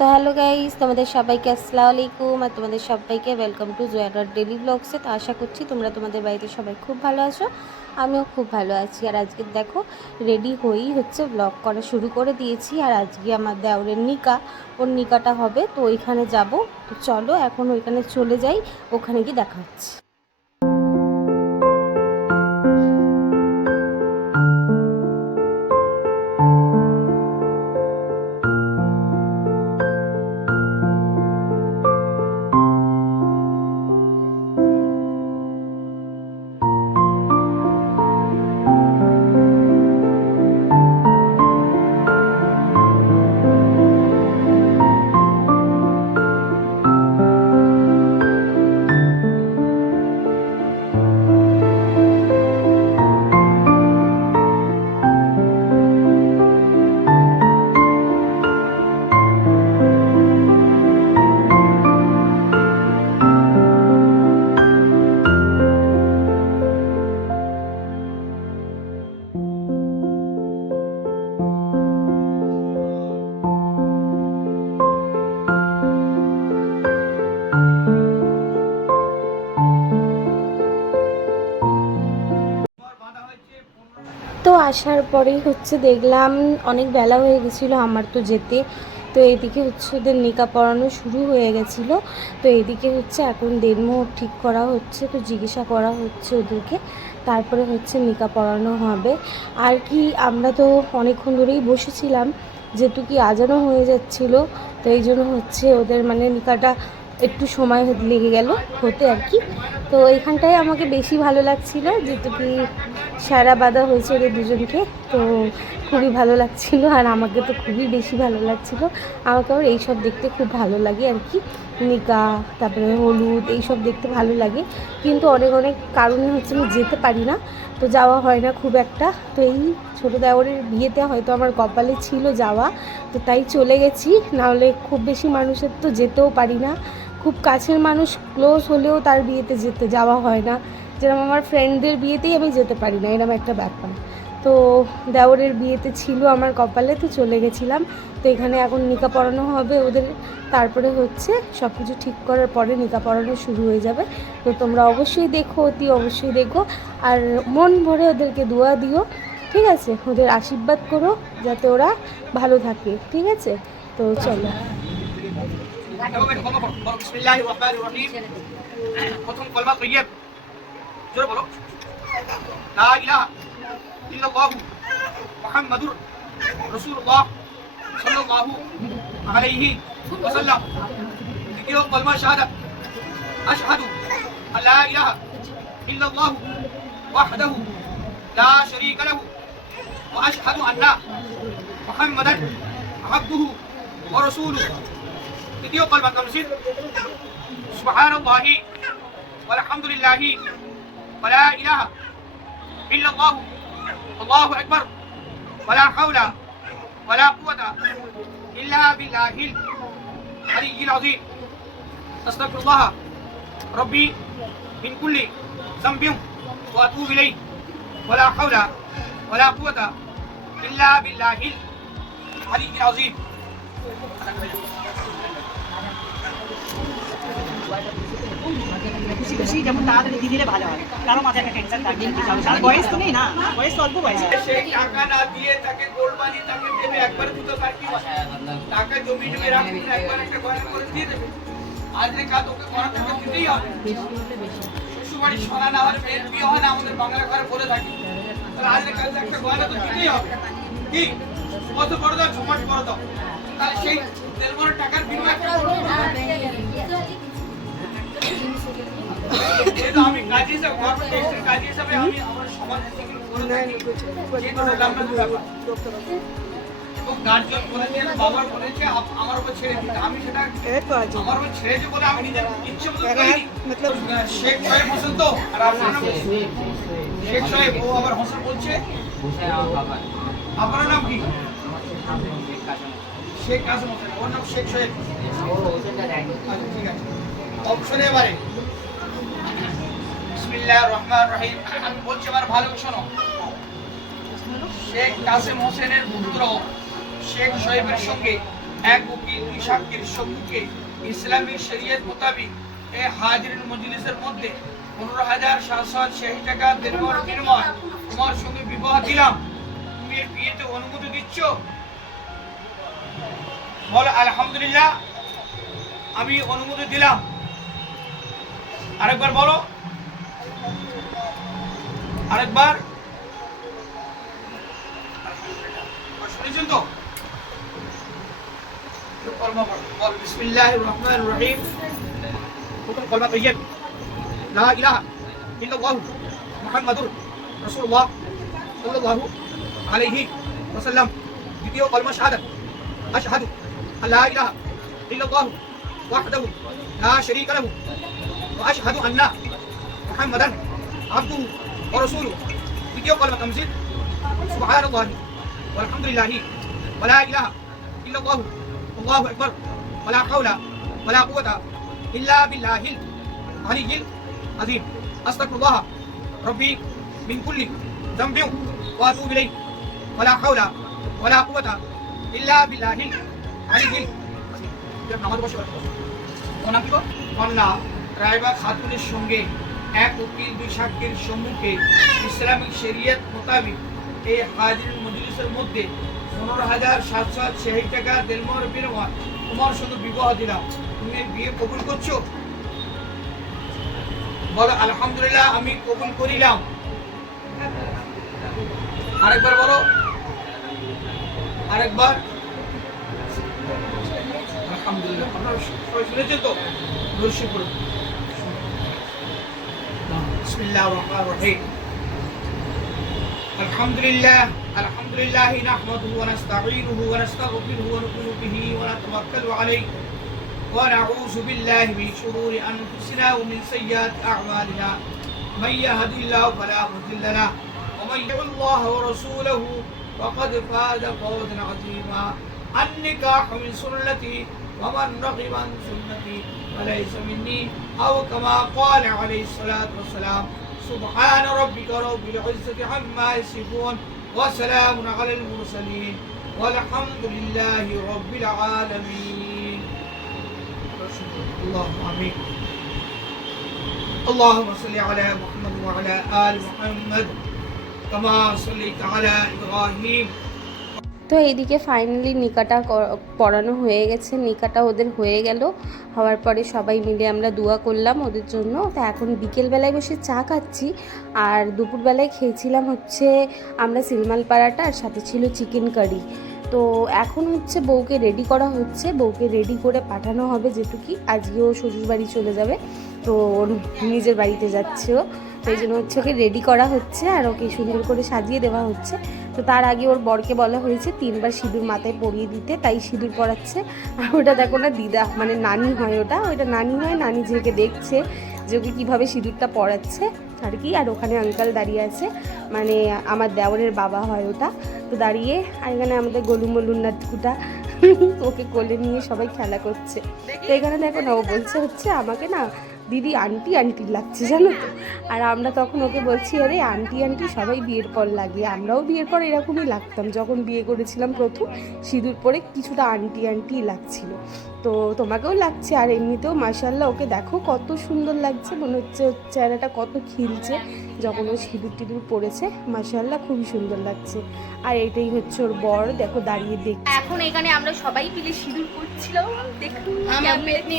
তো hello guys, তোমাদের সবাইকে আসসালামু আলাইকুম আর তোমাদের সবাইকে ওয়েলকাম টু জয়াডট ডেলি ব্লগসে। তো আশা করছি তোমরা তোমাদের বাড়িতে সবাই খুব ভালো আছো, আমিও খুব ভালো আছি। আর আজকে দেখো রেডি হয়েই হচ্ছে ব্লগ করা শুরু করে দিয়েছি। আর আজকে আমার দেওরের নিকা, ওর নিকাটা হবে, তো ওইখানে যাব। তো চলো এখন ওইখানে চলে যাই, ওখানে গিয়ে দেখা হচ্ছে। তো আসার পরেই হচ্ছে দেখলাম অনেক বেলা হয়ে গেছিলো আমার তো যেতে। তো এদিকে হচ্ছে ওদের নিকা পড়ানো শুরু হয়ে গেছিলো। তো এদিকে হচ্ছে এখন দেড়মোহর ঠিক করা হচ্ছে, তো জিজ্ঞাসা করা হচ্ছে ওদেরকে, তারপরে হচ্ছে নিকা পড়ানো হবে। আর কি আমরা তো অনেকক্ষণ ধরেই বসেছিলাম, যেহেতু কি আজানও হয়ে যাচ্ছিলো, তো এই জন্য হচ্ছে ওদের মানে নিকাটা একটু সময় লেগে গেল হতে আর কি। তো এইখানটায় আমাকে বেশি ভালো লাগছিলো, যেহেতু কি সারা বাঁধা হয়েছে ওদের দুজনকে, তো খুবই ভালো লাগছিল। আর আমাকে তো খুবই বেশি ভালো লাগছিল। আমাকে আবার এইসব দেখতে খুব ভালো লাগে আর কি, নিকা তারপরে হলুদ এইসব দেখতে ভালো লাগে। কিন্তু অনেক অনেক কারণে হচ্ছে আমি যেতে পারি না, তো যাওয়া হয় না খুব একটা। তো এই ছোটো দেওরের বিয়েতে হয়তো আমার কপালে ছিল যাওয়া, তো তাই চলে গেছি। নাহলে খুব বেশি মানুষের তো যেতেও পারি না, খুব কাছের মানুষ ক্লোজ হলেও তার বিয়েতে যাওয়া হয় না। যেরকম আমার ফ্রেন্ডদের বিয়েতেই আমি যেতে পারি না, এরকম একটা ব্যাপার। তো দেওরের বিয়েতে ছিল আমার কপালে, তো চলে গেছিলাম। তো এখানে এখন নিকা পড়ানো হবে ওদের, তারপরে হচ্ছে সব কিছু ঠিক করার পরে নিকা পড়ানো শুরু হয়ে যাবে। তো তোমরা অবশ্যই দেখো, অতি অবশ্যই দেখো। আর মন ভরে ওদেরকে দোয়া দিও, ঠিক আছে? ওদের আশীর্বাদ করো যাতে ওরা ভালো থাকে, ঠিক আছে? তো চলো। বিসমিল্লাহির রহমানির রহিম। প্রথম কলমা তৈয়ব, জোরে বলো। লা ইলাহা ইল্লাল্লাহু মুহাম্মাদুর রাসূলুল্লাহ সাল্লাল্লাহু আলাইহি ওয়াসাল্লাম। দ্বিতীয় কলমা শাহাদাত, আশহাদু আল্লা ইলাহা ইল্লাল্লাহু ওয়াহদাহু লা শারীকা লাহু ওয়া আশহাদু আন্না মুহাম্মাদান আবদুহু ওয়া রাসূলুহু। তৃতীয় কলমা তামসিদ, সুবহানাল্লাহি ওয়ালহামদুলিল্লাহি ওয়া লা ইলাহা ইল্লাল্লাহু আল্লাহু আকবার ওয়া লা হাওলা ওয়া লা কুওয়াতা ইল্লা বিল্লাহিল আলিয়্যিল আযীম। আস্তাগফিরুল্লাহ রাব্বি মিন কুল্লি যামবিন ওয়া আতুবু ইলাইহি ওয়া লা হাওলা ওয়া লা কুওয়াতা ইল্লা বিল্লাহিল আলিয়্যিল আযীম। খুশি খুশি যেমন তাড়াতাড়ি দিয়ে দিলে ভালো হয়, কারো মাথায় একটা টেনশন থাকবে। তার বয়স তো নেই না, বয়স অল্প বয়স। সেই টাকা না দিয়ে তাকে কোরবানি তাকে দেবে, একবার দুটো তার কি টাকা জমি জমি রাখুন, একবার একটা গয়না করে দিয়ে দেবে। আজকে কাজ ওকে করা টাকা দিতেই হবে। শ্বশুরবাড়ি সোনা না হলে মেয়ের বিয়ে হয় না, আমাদের বাংলা ঘরে বলে থাকি। তাহলে আজকে কাজ একটা গয়না তো দিতেই হবে। কি কত বড় দাও, ছমাস বড় দাও, তাহলে সেই তেলমরের টাকার বিনিময়ে একটা আমি কাজী হিসাবে গভর্নমেন্ট কাজী হিসাবে আমি আমার সমাজ থেকে করে থাকি। গার্জিয়ান বলেছে, বাবার বলেছে আমার উপর ছেড়ে দিতে, আমি সেটা আমার উপর ছেড়েছে বলে আমি নিজের ইচ্ছে মতো করিনি। শেখ সাহেব হোসেন তো, আর আপনার নাম শেখ সাহেব, ও আবার হোসেন বলছে। আপনার নাম কি? শেখ কাসেম হোসেন, ওর নাম শেখ সাহেব। ঠিক আছে, অপশনে এবারে বিসমিল্লাহির রহমানির রহিম। আমি বলছি এবার ভালো শোনো। শেখ কাসেম হোসেনের পুত্র শেখ শোয়েবের সঙ্গে এক উকিল দুই সাক্ষীর সম্মুখে ইসলামী শরীয়ত মোতাবেক এই হাজিরিন মজলিসের মধ্যে 15,786 টাকা দেনমোহর বিনিময়ে তোমার সঙ্গে বিবাহ দিলাম। তুমি এই বিয়েতে অনুমতি দিচ্ছ? বলো আলহামদুলিল্লাহ, আমি অনুমতি দিলাম। আরেকবার বলো, আরেকবার। শুনেছেন তো? বিসমিল্লাহির রহমানির রহিম। প্রথম কলমা তৈয়ব, লা ইলাহা ইল্লাল্লাহ মুহাম্মাদুর রাসূলুল্লাহ সাল্লাল্লাহু আলাইহি ওয়াসাল্লাম। দ্বিতীয় কলমা শাহাদাত, আশহাদু আল্লা ইলাহা ইল্লাল্লাহ ওয়াহদাহু লা শারীকা লাহু ওয়া আশহাদু আন্না মুহাম্মাদান আবদুহু ওয়া রাসূলুহু। তৃতীয় কলমা তামজিদ, সুবহানাল্লাহি ওয়ালহামদুলিল্লাহি ওয়া লা ইলাহা ইল্লাল্লাহু আল্লাহু আকবার ওয়া লা হাওলা ওয়া লা কুওয়াতা ইল্লা বিল্লাহিল আলিয়্যিল আযীম। আস্তাগফিরুল্লাহ রাব্বি মিন কুল্লি যামবিন ওয়া আতুবু ইলাইহি ওয়া লা হাওলা ওয়া লা কুওয়াতা ইল্লা বিল্লাহিল আলিয়্যিল আযীম। নামাজ বসে ওনার কি কন্যা রায়বা খাতুনের সঙ্গে এক উকিল দুই সাক্ষীর সম্মুখে ইসলামিক শরীয়ত মোতাবেক এই হাজিরিন মজলিসের মধ্যে 15,786 টাকা দেনমোহর বিনিময়ে তোমার সঙ্গে বিবাহ দিলাম। তুমি বিয়ে কবুল করছো? বলো আলহামদুলিল্লাহ, আমি কবুল করিলাম। আরেকবার বলো, আরেকবার। আলহামদুলিল্লাহ। আপনারা সবাই শুনেছেন তো? দর্শী করুন। বিসমিল্লাহির রহমানির রহিম। আলহামদুলিল্লাহ আলহামদুলিল্লাহ নাহমাদুহু ওয়া নাস্তাঈনুহু ওয়া নাস্তাগফিরুহু ওয়া নু'মিনু বিহি ওয়া নাতাওয়াক্কালু আলাইহি ওয়া নাউযু বিল্লাহি মিন শুরুরি আনফুসিনা ওয়া মিন সাইয়্যাতি আ'মালিনা। মান ইয়াহদিল্লাহু ফালা মুদিল্লা লাহু ওয়া মান ইউতি'ল্লাহ ওয়া রাসূলাহু ফাকাদ ফাযা ফাওজান 'আযীমা। আন-নিকাহু মিন সুন্নতি ওয়া মান রাগিবা আন সুন্নতি ফালাইসা মিন্নি আও কামা ক্বালা আলাইহিস সালাতু ওয়াস সালাম। سبحان ربك رب العزة عما يصفون وسلام على المرسلين والحمد لله رب العالمين. اللهم آمين. اللهم صل على محمد وعلى آل محمد كما صليت على إبراهيم. তো এইদিকে ফাইনালি নিকাটা পড়ানো হয়ে গেছে, নিকাটা ওদের হয়ে গেল। হওয়ার পরে সবাই মিলে আমরা দোয়া করলাম ওদের জন্য। তো এখন বিকেলবেলায় বসে চা খাচ্ছি, আর দুপুরবেলায় খেয়েছিলাম হচ্ছে আমরা সিলমাল পাড়াটা, আর সাথে ছিল চিকেন কারি। তো এখন হচ্ছে বউকে রেডি করা হচ্ছে, বউকে রেডি করে পাঠানো হবে, যেহেতু কি আজকেও শ্বশুর বাড়ি চলে যাবে, তো ওর নিজের বাড়িতে যাচ্ছে ও, সেই জন্য হচ্ছে ওকে রেডি করা হচ্ছে আর ওকে সুন্দর করে সাজিয়ে দেওয়া হচ্ছে। তো তার আগে ওর বরকে বলা হয়েছে 3 বার সিঁদুর মাথায় পরিয়ে দিতে, তাই সিঁদুর পরাচ্ছে। আর ওটা দেখো না, দিদা মানে নানি হয়, ওটা নানি হয়, নানি ঝেঁকে দেখছে যে ওকে কীভাবে সিঁদুরটা পরাচ্ছে আর কি। আর ওখানে আঙ্কাল দাঁড়িয়ে আছে, মানে আমার দেওরের বাবা হয় ওটা, তো দাঁড়িয়ে। আর এখানে আমাদের গোলুমলুর নাটকুটা ওকে কোলে নিয়ে সবাই খেলা করছে। তো এখানে দেখো না, ও বলছে হচ্ছে আমাকে না দিদি আন্টি আন্টি লাগছে, জানো তো। আর আমরা তখন ওকে বলছি, আরে আন্টি আন্টি সবাই বিয়ের পর লাগে, আমরাও বিয়ের পর এরকমই লাগতাম, যখন বিয়ে করেছিলাম প্রথম সিঁদুর পরে কিছুটা আন্টি আন্টি লাগছিল, তো তোমাকেও লাগছে। আর এমনিতেও মাশাআল্লাহ ওকে দেখো কত সুন্দর লাগছে, মনে হচ্ছে ওর চেহারাটা কত খিলছে যখন ও সিঁদুর টিঁদুর পরেছে, মাশাআল্লাহ খুবই সুন্দর লাগছে। আর এটাই হচ্ছে ওর বর, দেখো দাঁড়িয়ে দেখছে। এখন এখানে আমরা সবাই মিলে সিঁদুর করছিলাম, দেখুন আমার পেতনি।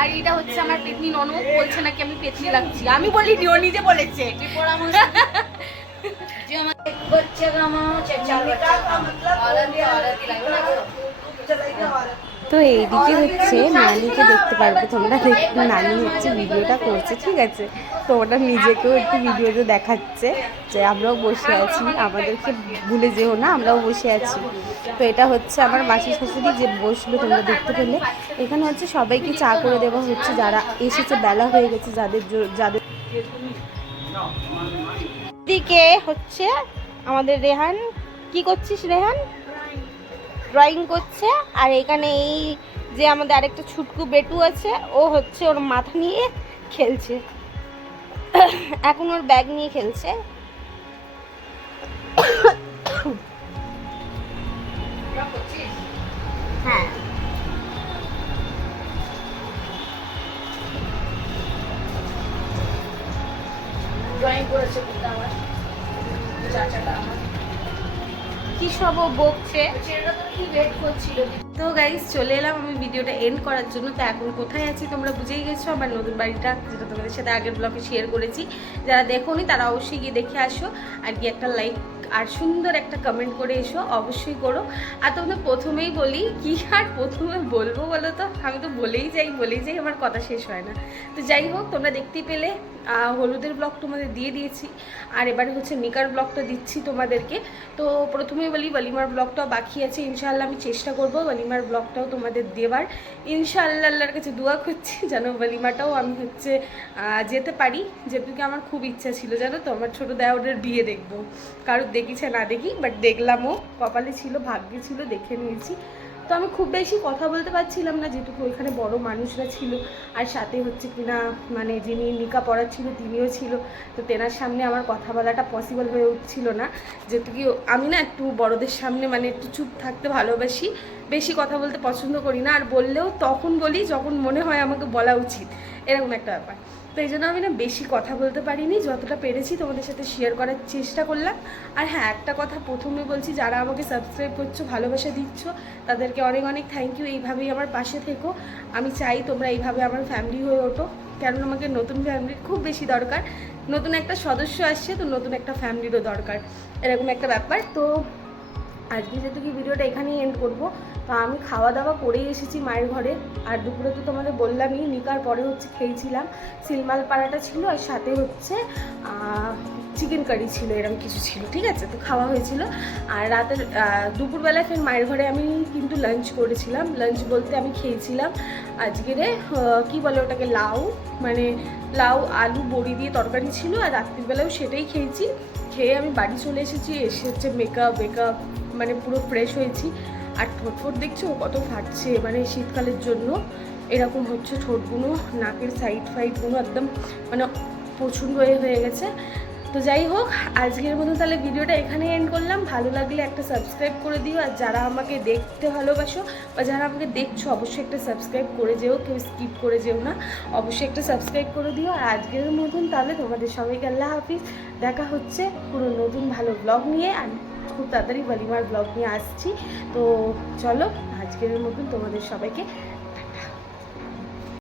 আর এটা হচ্ছে আমার পেতনি ননদ, বলছে নাকি আমি পেতনি লাগছি, আমি বলি ও নিজে বলেছে। তো এইদিকে হচ্ছে নানিকে দেখতে পারবে তোমরা, দেখতে নানি হচ্ছে ভিডিওটা করছে, ঠিক আছে। তো ওটা নিজেকেও একটু ভিডিওতে দেখাচ্ছে যে আমরাও বসে আছি, আমাদেরকে ভুলে যেও না, আমরাও বসে আছি। তো এটা হচ্ছে আমার মাসি শাশুড়ি যে বসলো, তোমরা দেখতে পেলে। এখানে হচ্ছে সবাইকে চা করে দেওয়া হচ্ছে, যারা এসেছে বেলা হয়ে গেছে, যাদের দিকে হচ্ছে আমাদের রেহান। কি করছিস রেহান? ড্রয়িং করছে। আর এখানে এই যে আমাদের আরেকটা ছুটকু বেটু আছে, ও হচ্ছে ওর মাথা নিয়ে খেলছে, এখন ওর ব্যাগ নিয়ে খেলছে। হ্যাঁ ড্রয়িং করেছে বুকটা আমার চাচাটা আমার কি সব ও বকছে সেটা তো কি ওয়েট করছিল। তো গাইস চলে এলাম আমি ভিডিওটা এন্ড করার জন্য। তো এখন কোথায় আছি তোমরা বুঝেই গেছো, আমার নতুন বাড়িটা, যেটা তোমাদের সাথে আগের ব্লগে শেয়ার করেছি। যারা দেখোনি তারা অবশ্যই গিয়ে দেখে আসো, আর কি একটা লাইক আর সুন্দর একটা কমেন্ট করে এসো, অবশ্যই করো। আর তোমাদের প্রথমেই বলি কি আর প্রথমে বলবো বলো তো, আমি তো বলেই যাই আমার কথা শেষ হয় না। তো যাই হোক, তোমরা দেখতেই পেলে হলুদের ব্লগ তোমাদের দিয়ে দিয়েছি, আর এবারে হচ্ছে নিকার ব্লগটা দিচ্ছি তোমাদেরকে। তো প্রথমেই বলি ওয়ালিমার ব্লগটাও বাকি আছে, ইনশাআল্লাহ আমি চেষ্টা করবো ওয়ালিমার ব্লগটাও তোমাদের দেওয়ার। ইনশাআল্লাহ আল্লাহর কাছে দোয়া করছি যেন ওয়ালিমাটাও আমি হচ্ছে যেতে পারি, যেটুকু আমার খুব ইচ্ছা ছিল জানো তো, আমার ছোটো দেওরের বিয়ে দেখবো। কারোর দেখিছে না দেখি, বাট দেখলামও, কপালে ছিল, ভাগ্যে ছিল, দেখে নিয়েছি। তো আমি খুব বেশি কথা বলতে পারছিলাম না, যেটুকু ওইখানে বড় মানুষরা ছিল, আর সাথে হচ্ছে কিনা মানে যিনি নিকা পড়াচ্ছিল তিনিও ছিল। তো তেনার সামনে আমার কথা বলাটা পসিবল হয়ে উঠছিল না, যেটুকু আমি না একটু বড়দের সামনে মানে একটু চুপ থাকতে ভালোবাসি, বেশি কথা বলতে পছন্দ করি না, আর বললেও তখন বলি যখন মনে হয় আমাকে বলা উচিত, এরকম একটা ব্যাপার। তো এই জন্য আমি না বেশি কথা বলতে পারিনি, যতটা পেরেছি তোমাদের সাথে শেয়ার করার চেষ্টা করলাম। আর হ্যাঁ, একটা কথা প্রথমে বলছি, যারা আমাকে সাবস্ক্রাইব করছো, ভালোবাসা দিচ্ছ, তাদেরকে অনেক অনেক থ্যাংক ইউ। এইভাবেই আমার পাশে থেকো, আমি চাই তোমরা এইভাবে আমার ফ্যামিলি হয়ে ওঠো, কারণ আমাকে নতুন ফ্যামিলির খুব বেশি দরকার। নতুন একটা সদস্য আসছে, তো নতুন একটা ফ্যামিলিরও দরকার, এরকম একটা ব্যাপার। তো আজকে যেটুকু ভিডিওটা এখানেই এন্ড করবো। তো আমি খাওয়া দাওয়া করেই এসেছি মায়ের ঘরে, আর দুপুরে তো তোমাদের বললামই, নিকার পরে হচ্ছে খেয়েছিলাম সিলমাল পাড়াটা ছিল, আর সাথে হচ্ছে চিকেন কারি ছিল, এরকম কিছু ছিল, ঠিক আছে। তো খাওয়া হয়েছিল, আর রাতের দুপুরবেলায় ফের মায়ের ঘরে আমি কিন্তু লাঞ্চ করেছিলাম। লাঞ্চ বলতে আমি খেয়েছিলাম আজকের কি বলে ওটাকে, লাউ, মানে লাউ আলু বড়ি দিয়ে তরকারি ছিল, আর রাত্রিবেলাও সেটাই খেয়েছি। খেয়ে আমি বাড়ি চলে এসেছি, এসে হচ্ছে মেকআপ মানে পুরো ফ্রেশ হয়েছি। আর ঠোঁট দেখছো কত ফাটছে, মানে শীতকালের জন্য এরকম হচ্ছে ঠোঁটগুলো, নাকের সাইডগুলো একদম মানে প্রচণ্ড হয়ে গেছে। তো যাই হোক, আজকের মতো তাহলে ভিডিওটা এখানে এন্ড করলাম। ভালো লাগলে একটা সাবস্ক্রাইব করে দিও, আর যারা আমাকে দেখতে ভালোবাসো বা যারা আমাকে দেখছো, অবশ্যই একটা সাবস্ক্রাইব করে যেও, কেউ স্কিপ করে যেও না, অবশ্যই একটা সাবস্ক্রাইব করে দিও। আর আজকের মতন তাহলে তোমাদের সবাইকে আল্লাহ হাফিজ, দেখা হচ্ছে পুরো নতুন ভালো ব্লগ নিয়ে, আর খুব তাড়াতাড়ি ওয়ালিমার ব্লগ নিয়ে আসছি। তো চলো, আজকের মতন তোমাদের সবাইকে